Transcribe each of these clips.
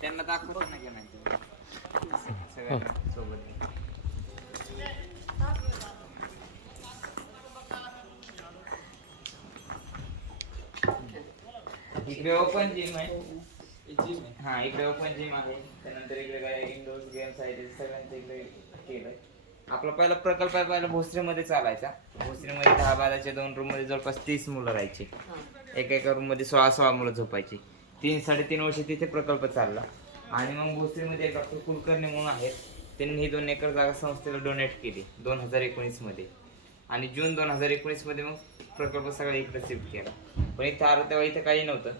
त्यांना दाखवतो ना की नाही सगळ्यांना सोबत. इकडे ओपन जिम आहे. हा इकडे ओपन जिम आहे. त्यानंतर इकडे काय इंडोर गेम्स आहेत सगळ्यांचं इकडे केलंय. आपला पहिला प्रकल्प आहे पहिला भोसरीमध्ये चालायचा. भोसरीमध्ये 10-12च्या 2 रूम मध्ये जवळपास 30 मुलं राहायची. एका रूम मध्ये 16 मुलं झोपायची. 3-3.5 वर्ष तिथे प्रकल्प चालला. आणि मग भोसरीमध्ये डॉक्टर कुलकर्णी म्हणून आहेत, त्यांनी ही 2 एकर जागा संस्थेला डोनेट केली 2019 मध्ये. आणि जून 2019 मध्ये मग प्रकल्प सगळा इकडे शिफ्ट केला. पण इथं आलं तेव्हा इथं काही नव्हतं,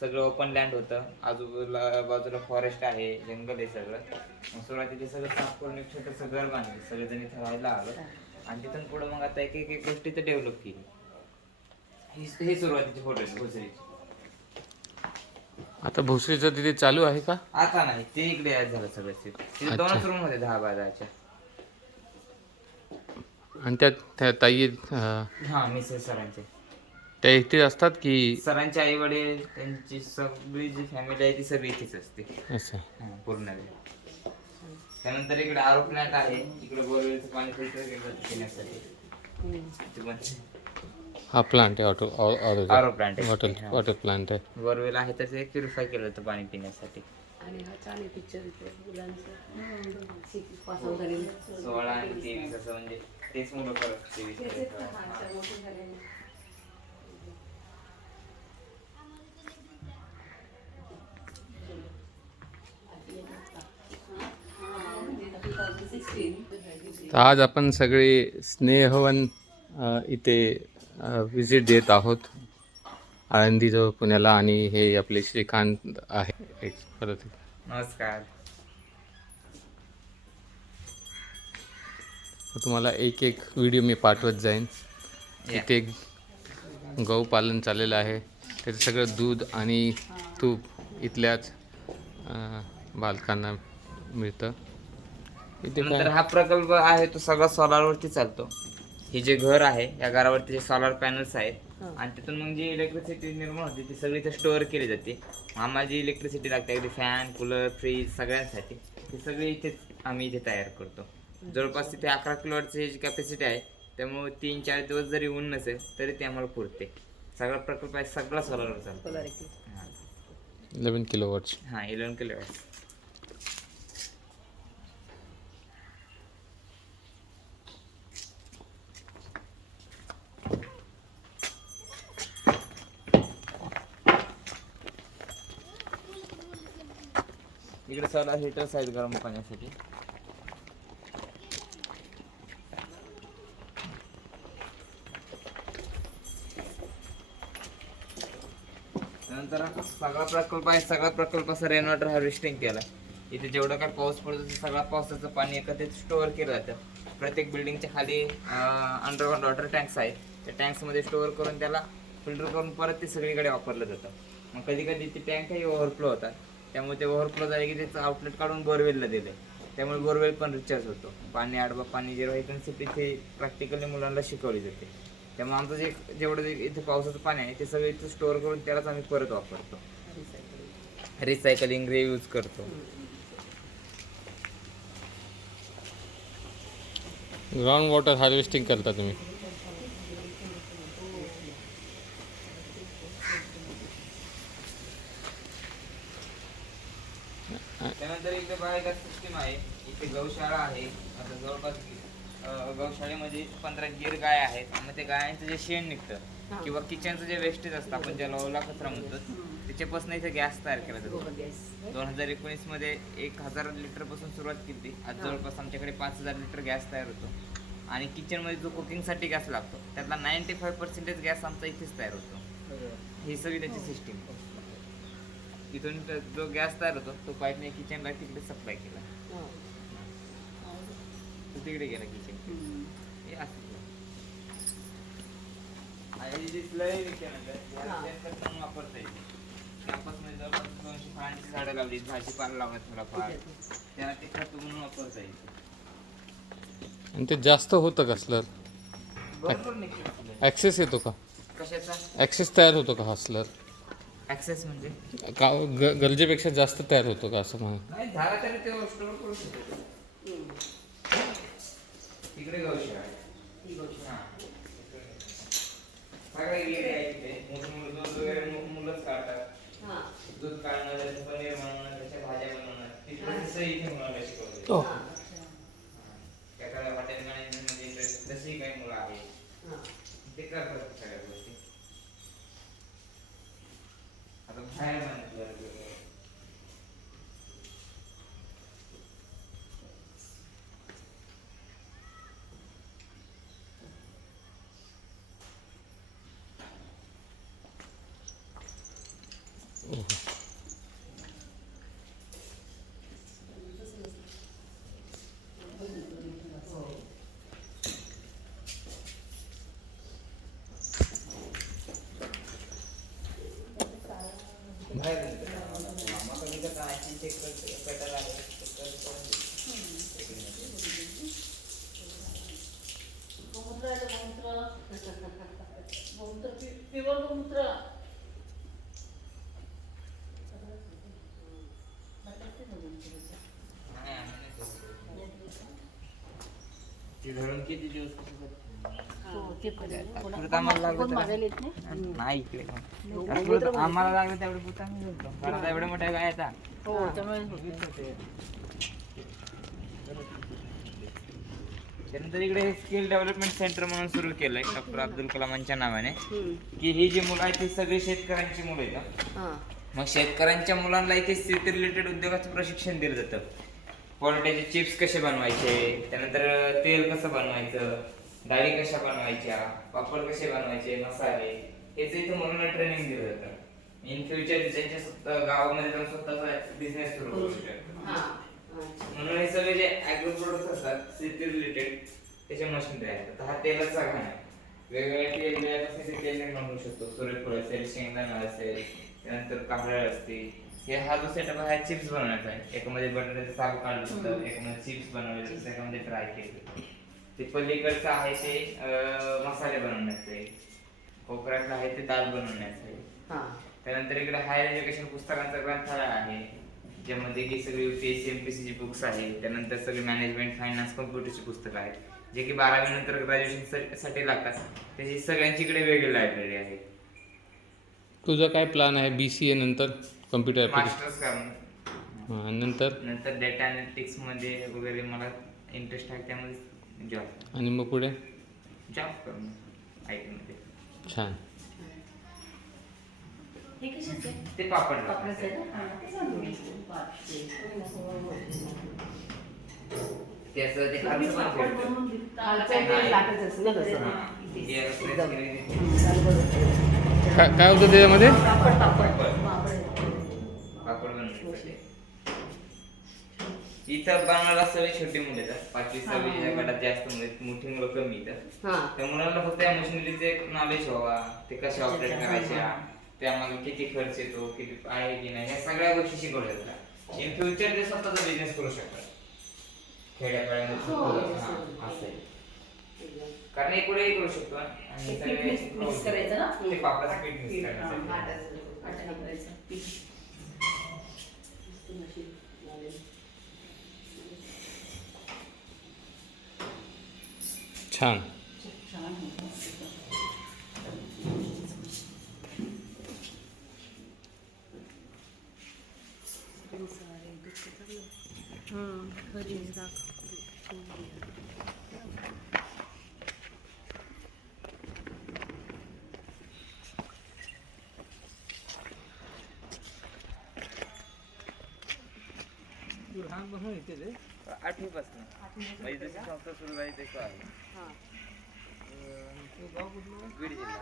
सगळं ओपन लँड होतं. आजूबाजूला बाजूला फॉरेस्ट आहे, जंगल आहे सगळं. मग सुरुवातीला सगळं साफ करून एक छोटंसं घर बांधलं, सगळेजण इथं राहायला आलं. आणि तिथून पुढं मग आता एक गोष्टी तर डेव्हलप केली. हे सुरुवातीचे फोटो आहेत भोसरीचे. आता भोसरीचं तिथे चालू आहे का? आता नाही, ते इकडे ऍड झालं सगळं शिफ्ट. तिथे 2च रूम होते 10-12च्या. आणि त्या ताई हा मिसेस सरांचे. त्या इथे असतात की? सरांचे आई वडील त्यांची सगळी जी फॅमिली आहे ती सगळी इथेच असते. असं पूर्ण वेळ. त्यानंतर इकडे आरो प्लांट आहे. इकडे बोरवेलचं पाणी फिल्टर केलं पिण्यासाठी. हा प्लांट आहे आरो प्लांट आहे. वॉटर प्लांट आहे. बोरवेल आहे तर ते प्युरिफाय केलं होतं पाणी पिण्यासाठी. आणि हा छान आहे पिक्चर इथे मुलांचं 16 आणि 23 असं म्हणजे तेच मुलं करत 23. तर आज आपण सगळे स्नेहवन इथे विजिट देत आहोत आळंदीजवळ पुण्याला. आणि हे आपले श्रीकांत आहे परत. नमस्कार. तुम्हाला एक व्हिडिओ मी पाठवत जाईन. इथे गौ पालन चाललेलं आहे, त्याचं सगळं दूध आणि तूप इथल्याच बालकांना मिळतं. इथे नंतर हा प्रकल्प आहे तो सगळा सोलारवरती चालतो. हे जे घर आहे या घरावरती जे सोलार पॅनल्स आहेत आणि तिथून मग जी इलेक्ट्रिसिटी निर्माण होते ती सगळी इथे स्टोअर केली जाते. आम्हाला जी इलेक्ट्रिसिटी लागते अगदी फॅन कूलर फ्रीज सगळ्यांसाठी ती सगळी इथेच आम्ही इथे तयार करतो. जवळपास तिथे 11 किलोवॅटची जी कॅपॅसिटी आहे, त्यामुळे 3-4 दिवस जरी ऊन नसेल तरी ते आम्हाला पुरते. सगळा प्रकल्प आहे सगळा सोलारवर चालतो. 11 किलोवॅट्स. हां 11 किलोवॅट्स. इकडे सोलार हिटर्स आहेत गरम पाण्यासाठी. नंतर सगळा प्रकल्प आहे, सगळा प्रकल्प असं रेन वॉटर हार्वेस्टिंग केला. इथे जेवढं काय पाऊस पडतो ते सगळा पावसाचं पाणी एकत्रित स्टोअर केलं जातं. प्रत्येक बिल्डिंगच्या खाली अंडरग्राउंड वॉटर टँक्स आहेत. त्या टँक्समध्ये स्टोअर करून त्याला फिल्टर करून परत ते सगळीकडे वापरलं जातं. मग कधी कधी ते टँकही ओव्हरफ्लो होतात, त्यामुळे ते ओव्हरफ्लो झाले की त्याचं आउटलेट काढून बोरवेलला दिले. त्यामुळे बोरवेल पण रिचार्ज होतो. पाणी आडवा पाणी जे आहे कन्सेप्ट इथे प्रॅक्टिकली मुलांना शिकवली जाते. त्यामुळे आमचं जेवढं इथे पावसाचं पाणी आहे ते सगळं इथे स्टोअर करून त्यालाच आम्ही परत वापरतो. रिसायकलिंग रियूज करतो. ग्राउंड वॉटर हार्वेस्टिंग करता तुम्ही? त्यानंतर इथे बाहेर सिस्टीम आहे. इथे गौशाळा आहे. आता जवळपास गौशाळेमध्ये 15 गिर गाय आहेत. मग ते गायांचं जे शेण निघतं किंवा किचनचं जे वेस्टेज असतं आपण ज्याला ओला कचरा म्हणतो त्याच्यापासून इथे गॅस तयार केला जातो. 2019 मध्ये 1000 लिटर पासून सुरुवात केली. आज जवळपास आमच्याकडे 5000 लिटर गॅस तयार होतो. आणि किचनमध्ये जो कुकिंगसाठी गॅस लागतो त्यातला 95% गॅस आमचा इथेच तयार होतो. ही सगळी त्याची सिस्टीम. इथून जो गॅस तयार होतो तो पाईपने किचनला तिकडे सप्लाय केला. तो तिकडे गेला किचन. हे असं वापरता येते. कॅम्पसमध्ये जवळपास 200 फळांची झाडं लावली, भाजीपाला लावण्यात थोडाफार त्याला ते खत म्हणून वापरता येते. आणि ते जास्त होतं कसलं? भरपूर निघते. ॲक्सेस येतो का? कशाचा ॲक्सेस तयार होतो का हसलर? ऍक्सेस म्हणजे का गरजेपेक्षा जास्त तयार होतो का असं म्हणा? नाही झाला तरी ते स्टोर करू शकतो. तिकडे गौशाळा आहे. हां. सगळे गेले आहे तिथे. मोठे दूध वगैरे मुलंच काढतात. हां. दूध काढणं, त्याचं पनीर बनवणं, त्याच्या भाज्या बनवणं. तिकडे तसं इथे मुलाला शिकवलं. हो. एखाद्या हॉटेल मॅनेजमेंटमध्ये तशीही काही मुलं आहेत. ते करतात सगळ्या गोष्टी. आता बाहेर म्हणतात बाहेर मामा कधी का काय चेक करते पेटायला लागलं प्युअर गोमूत्र. ते धरून किती दिवस नाही इकडे आम्हाला लागलं तेवढे पुता कारण एवढे मोठ्या गाय येतात. त्यानंतर इकडे स्किल डेव्हलपमेंट सेंटर म्हणून सुरू केलंय डॉक्टर अब्दुल कलामांच्या नावाने की ही जी मुलं आहेत ती सगळी शेतकऱ्यांची मुलं आहेत. मग शेतकऱ्यांच्या मुलांना इथे शेती रिलेटेड उद्योगाचं प्रशिक्षण दिलं जातं. पोटॅटोचे चिप्स कसे बनवायचे, त्यानंतर तेल कसं बनवायचं, डाळी कशा बनवायच्या, पापड कसे बनवायचे, मसाले हेच इथं मुलांना ट्रेनिंग दिलं जातं. इन फ्युचर त्यांच्या गावामध्ये जाऊन स्वतःचा बिझनेस सुरू करू शकतात. म्हणून हे सगळे जे ॲग्रो प्रोडक्ट्स असतात शेती रिलेटेड त्याचे मशीन तयार करतात. हा तेलाचा घाण आहे. वेगवेगळ्या तेल बियापासून तेल निर्माण होऊ शकतो. सूर्यफूल असेल, शेंगदाणा असेल, त्यानंतर कांबळ असते. हे हा जो सेटअप आहे चिप्स बनवायचा आहे. एकामध्ये बटाट्याचं साल काढलं होतं, एकामध्ये चिप्स बनवले होते, एकामध्ये फ्राय केले. ते पलीकडचं आहे ते मसाले बनवण्याचं आहे. कोकणातलं आहे ते दाल बनवण्याचं आहे. त्यानंतर इकडे हायर एज्युकेशन पुस्तकांचा ग्रंथालय आहे ज्यामध्ये की सगळी UPSC MPSC ची बुक्स आहेत. त्यानंतर सगळे मॅनेजमेंट, फायनान्स, कम्प्युटरची पुस्तकं आहेत जे की 12वी नंतर ग्रॅज्युएशन साठी लागतात. त्याची सगळ्यांची इकडे वेगळी लायब्ररी आहे. तुझा काय प्लॅन आहे BCA नंतर? कम्प्युटर मास्टर्स करणं, नंतर डेटा अनालिटिक्स मध्ये वगैरे मला इंटरेस्ट आहे, त्यामध्ये जॉब. आणि मग पुढे जॉब करणं IT मध्ये. छान. ते पापड त्याचं ते खर्च काय होतं त्याच्यामध्ये? पापड बनवण्यासाठी इथं बनवायला सगळे छोटी मुलं येतात. 5वी-6वी गटात जास्त मुलं आहेत, मोठी मुलं कमी येतात. त्या मुलांना फक्त या मशिनरीचे नॉलेज व्हावा, ते कसे ऑपरेट करायचे, त्यामागे किती खर्च येतो, किती आहे की नाही, या सगळ्या गोष्टी शिकवल्या जातात. इन फ्युचर ते स्वतःचा बिझनेस करू शकतात खेड्यापाड्यामध्ये. असं आहे कारण एक पुढेही करू शकतो आणि ते पापडाचं पीठ मिक्स करायचं. छान. आठवीपासून म्हणजे जशी संस्था सुरू झाली तसं आहे. बीड जिल्हा.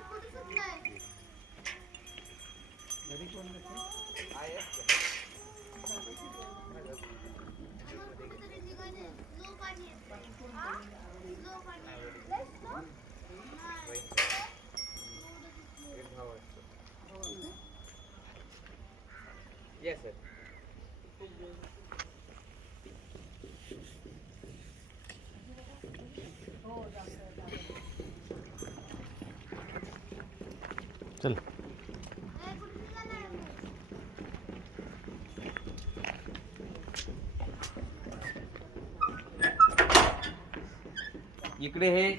Yes, sir. चल. इकडे हे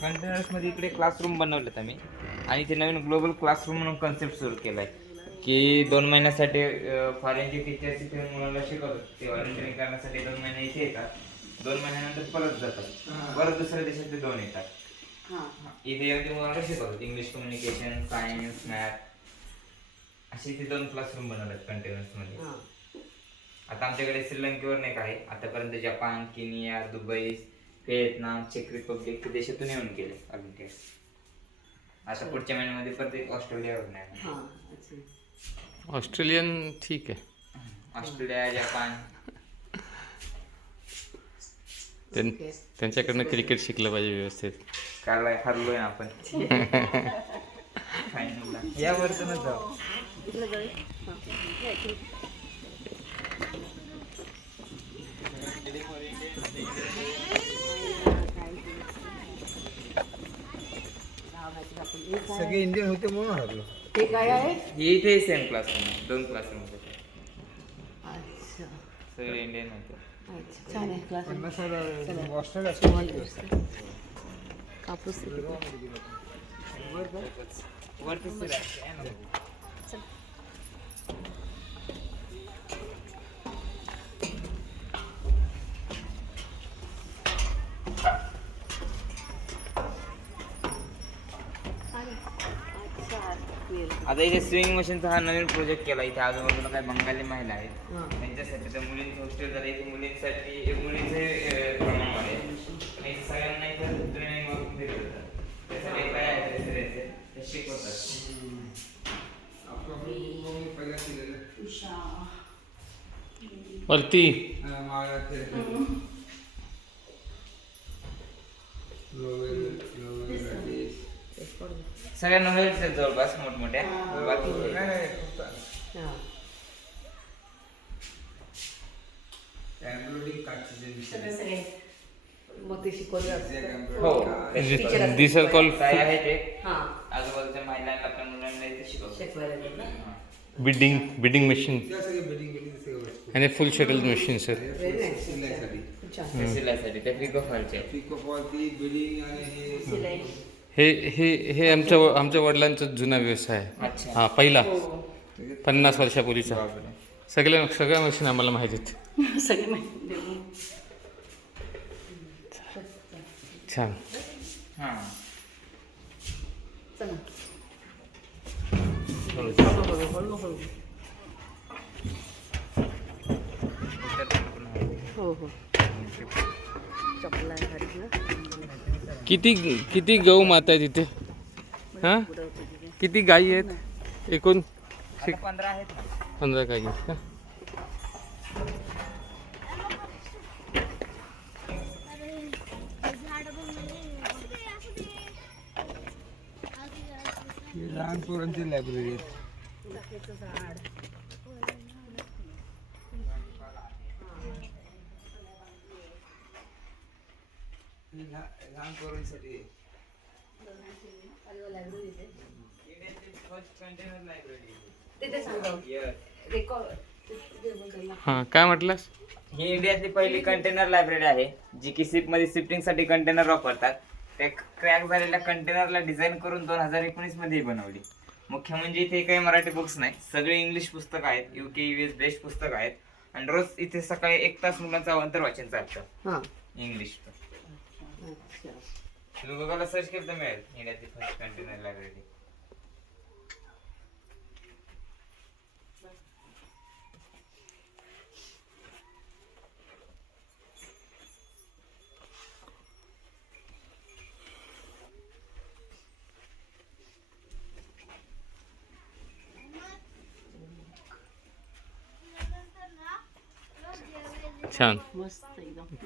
कंटेनर्स मध्ये इकडे क्लासरूम बनवलेत आम्ही आणि ते नवीन ग्लोबल क्लासरूम म्हणून कन्सेप्ट सुरू केलाय की 2 महिन्यासाठी फॉरेनचे टीचर्स इथे मुलांना शिकवतात ते व्हॉलंटिअरिंग करण्यासाठी 2 महिने इथे येतात 2 महिन्यानंतर परत जातात परत दुसऱ्या देशात ते 2 येतात इथे येऊन ते मुलांना शिकवतात इंग्लिश कम्युनिकेशन सायन्स मॅथ असे इथे 2 क्लासरूम बनवतात कंटेनर्स मध्ये आता आमच्याकडे श्रीलंकेवर नाही आहे आतापर्यंत जपान केनिया दुबई व्हिएतनाम चेक रिपब्लिक देशातून येऊन गेले ऑलिम्पियाड आता पुढच्या महिन्यामध्ये परत ऑस्ट्रेलियावर नाही ऑस्ट्रेलियन ठीक आहे ऑस्ट्रेलिया जपान त्यांच्याकडनं क्रिकेट शिकलं पाहिजे व्यवस्थित काल हरलोय आपण फायनलला या वर्षानच जाऊ सगळे इंडियन होते म्हणून हरलो. ते काय आहे हे इथे सेम क्लासरूम 2 क्लासरूम होते अच्छा सगळे इंडियन होते अच्छा छान आहे क्लास ऑस्ट्रेलिया असं माहिती असतं. कापूस वरतीच आता इथे स्विमिंग मशीनचा हा नवीन प्रोजेक्ट केला इथे आजूबाजूला काही बंगाली महिला आहेत त्यांच्यासाठी त्या मुलींचं हॉस्टेल झालं इथे मुलींसाठी मुलींचे प्रमाण वाढेल आणि इथे सगळ्यांना इथे ट्रेनिंग वगैरे दिलं जातं त्यासाठी काय आहे ते शिकवतात वरती सगळ्यांना होईल जवळपास मोठमोठ्या बाकी मग ते शिकवलं हो दिस आर कॉल्ड काय आहे ते हां आजूबाजूच्या महिलांना पण मुलांना इथे शिकवतात शिकवायला गेलं बिडिंग मशीन सगळे बिल्डिंग बिल्डिंग सगळं आणि full shuttle machine sir very nice शिलाईसाठी खूप छान ते शिलाईसाठी त्या पिको फॉलचे पिको फॉल ती बिल्डिंग आणि हे शिलाई हे आमच्या वडिलांचा जुना व्यवसाय आहे अच्छा हा पहिला 50 वर्षापूर्वीचा सगळ्या मशीन आम्हाला माहिती आहेत सगळे माहिती छान हां चला हो हो चपला किती गौ माता आहेत इथे हां किती गायी आहेत एकूण 15 आहेत ना 15 गायी आहेत का लहान पोरांची लायब्ररी आहे. लहान पोरांसाठी आहे. हां काय म्हटलंस ही इंडियातली पहिली कंटेनर लायब्ररी आहे जी की शिप मध्ये शिफ्टिंगसाठी कंटेनर वापरतात त्या क्रॅक झालेल्या कंटेनरला डिझाईन करून 2019 मध्ये बनवली मुख्य म्हणजे इथे काही मराठी बुक्स नाही सगळे इंग्लिश पुस्तक आहेत UK US बेस्ट पुस्तक आहेत आणि रोज इथे सकाळी 1 तास मुलांचं अवांतर वाचन चालतं हां इंग्लिश अच्छा गुगलला सर्च केलं तर मिळेल इंडियातली फर्स्ट कंटेनर लायब्ररी छान मस्त एकदम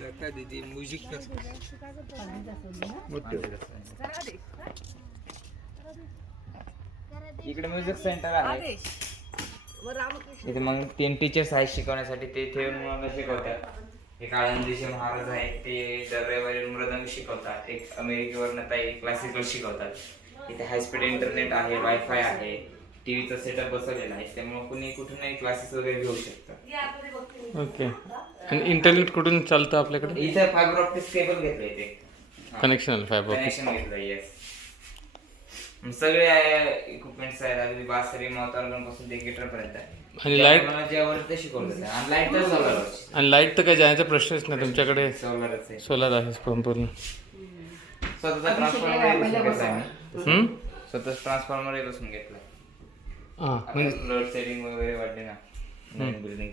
लता दीदी म्युझिक इकडे म्युझिक सेंटर आहे. इथे मग 3 टीचर्स आहेत शिकवण्यासाठी. ते इथे येऊन मग शिकवतात. एक आळंदीचे महाराज आहेत, ते दर रविवारी मृदंग शिकवतात. एक अमेरिकेवरनं ताई क्लासिकल शिकवतात. इथे हायस्पीड इंटरनेट आहे, वायफाय आहे, टीव्हीचा सेटअप बसवलेला आहे. त्यामुळे कुणी कुठूनही क्लासेस वगैरे घेऊ शकतं. ओके. आणि इंटरनेट कुठून चालतं आपल्याकडे? इथे फायबर ऑप्टिक केबल घेतलंय ते. Connection fibre optic. कनेक्शन घेतलं. येस. सगळे इक्विपमेंट्स आहेत. अगदी बासरी माउथॉर्गन पासून ते गिटार पर्यंत आहे. आणि लाईट? जे आवडतं ते शिकवलं जातं. आणि लाईट तर सोलर. आणि लाईट तर काय जायचा प्रश्नच नाही तुमच्याकडे. सोलरच आहे. सोलर आहे संपूर्ण. स्वतःचा ट्रान्सफॉर्मर स्वतःच ट्रान्सफॉर्मर बसून घेतला. हां म्हणजे लोड सेटिंग वगैरे वाढले ना नवीन बिल्डिंग.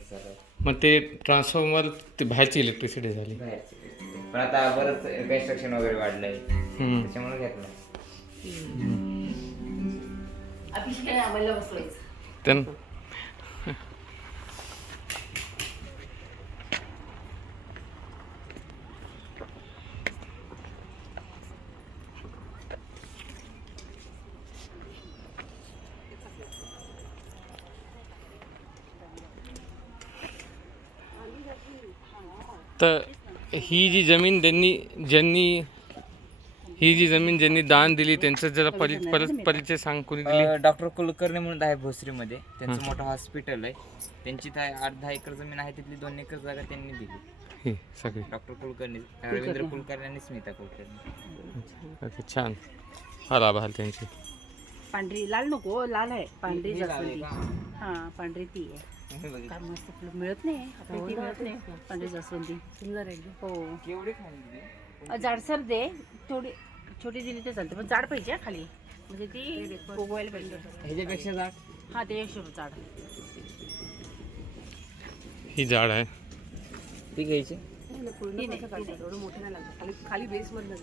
मग ते ट्रान्सफॉर्मर ते बाहेरची इलेक्ट्रिसिटी झाली. पण आता बरंच कन्स्ट्रक्शन वगैरे वाढलंय त्याच्यामुळे घेतलं. आम्हाला बसवायचं. त्यांना तर ही जी जमीन ज्यांनी दान दिली त्यांचं जरा परत परिचय सांग. कोणी दिली? डॉक्टर कुलकर्णी म्हणून आहे भोसरीमध्ये. त्यांचं मोठं हॉस्पिटल आहे. त्यांची 8-10 एकर जमीन आहे. तिथली 2 एकर जागा त्यांनी दिली. हे सगळे डॉक्टर कुलकर्णी, रवींद्र कुलकर्णी आणि स्मिता कुलकर्णी. ओके, छान. फार आभार त्यांचे. पांढरी लाल नको, लाल आहे पांढरी जास्वंदी. हा पांढरी ती आहे. काय मस्त फुलं मिळत नाही आपल्या इथे, मिळत नाही पांढरी जास्वंदी. सुंदर आहे. हो केवढी खाली जाडसर दे. थोडी छोटी दिली तर चालते, पण जाड पाहिजे खाली, म्हणजे ती उगवायला पाहिजे. ह्याच्यापेक्षा जाड. हा ते जाड. ही झाड आहे. ती घ्यायची. एवढं मोठं नाही लागतं. खाली बेस मधलं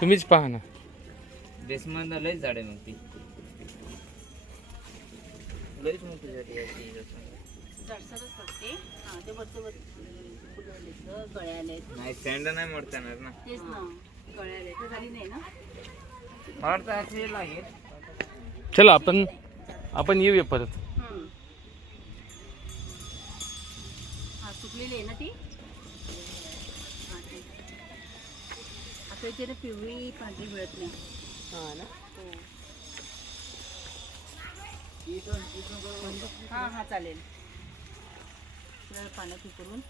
तुम्हीच पहा ना. बेसमधनं लयच झाड आहे. मग ती लयच मोठी झाली आहे ती. जाडसरच पडते. हा ते वरचं गळ्या आलेत. नाही स्टँड नाही मोडता येणार ना. तेच ना, गळ्या आले तर झाली नाही ना. मला वाटतं असे लागेल. चला आपण येऊया परत. हा सुकलेली आहे ना ती. आता इथे ना पिवळी पांढरी मिळत नाही. हा ना. हा हा चालेल. पाण्यात उकरून